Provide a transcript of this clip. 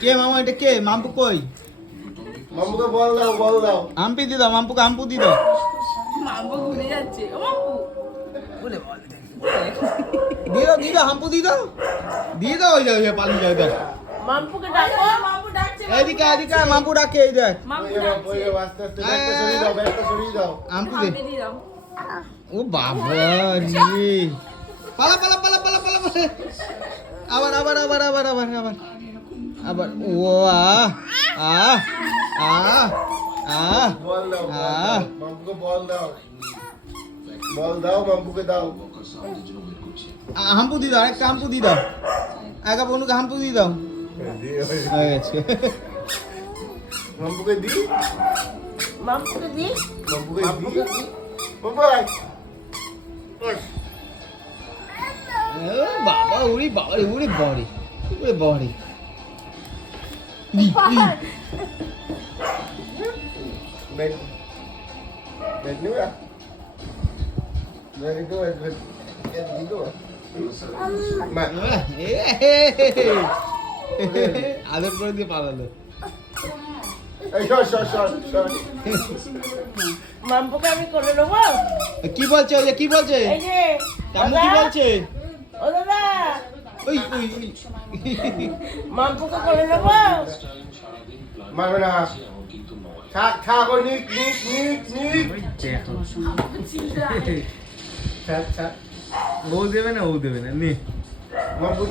কে মামা এটা কে? মাম্পু কই? মাম্পুকে বল দাও আম্পি দি দাও, মাম্পুকে আম্পু দি দাও। মাম্পু ঘুরে যাচ্ছে ও মাম্পু বলে বল দি দাও হাম্পু দি দাও। দিয়ে দাও, ওই যে পালিয়ে যাও দেখ। মাম্পুকে ডাকো মাম্পু ডাকছে এদিকে মাম্পু ডাকে, এই দেখ। মাম্পু ডাকছে আস্তে ব্যাগটা সরিয়ে দাও আম্পু দে। হাতে দিয়ে দাও ও বাবা রে, পালা পালা পালা পালা পালা পালা। আবার ও বল দাও মাম্পুকে বল দাও মাম্পুকে দাও হাম্পু দি দাও, একটা হাম্পু দি দাও, একা বনুকে হাম্পু দি দাও। হয়ে গেছে। মাম্পুকে দি মাম্পুকে দি মাম্পু আয় ও বাবা, উড়ি বাবারে, উড়ি বাবারে, উড়ি বাবারে। ব্যাগ নিবা ব্যাগ দিও মা আদর করে দিয়ে পালালো। এই সর মাম্পুকে আমি করে নেবো কি বলছে? ওই যে কি বলছে? এই যে কামু কি বলছে? ও দাদা ওই মাম্পুকে করে নেবো মারবে না থাক নিক ও দেবে না, নে মাম্পু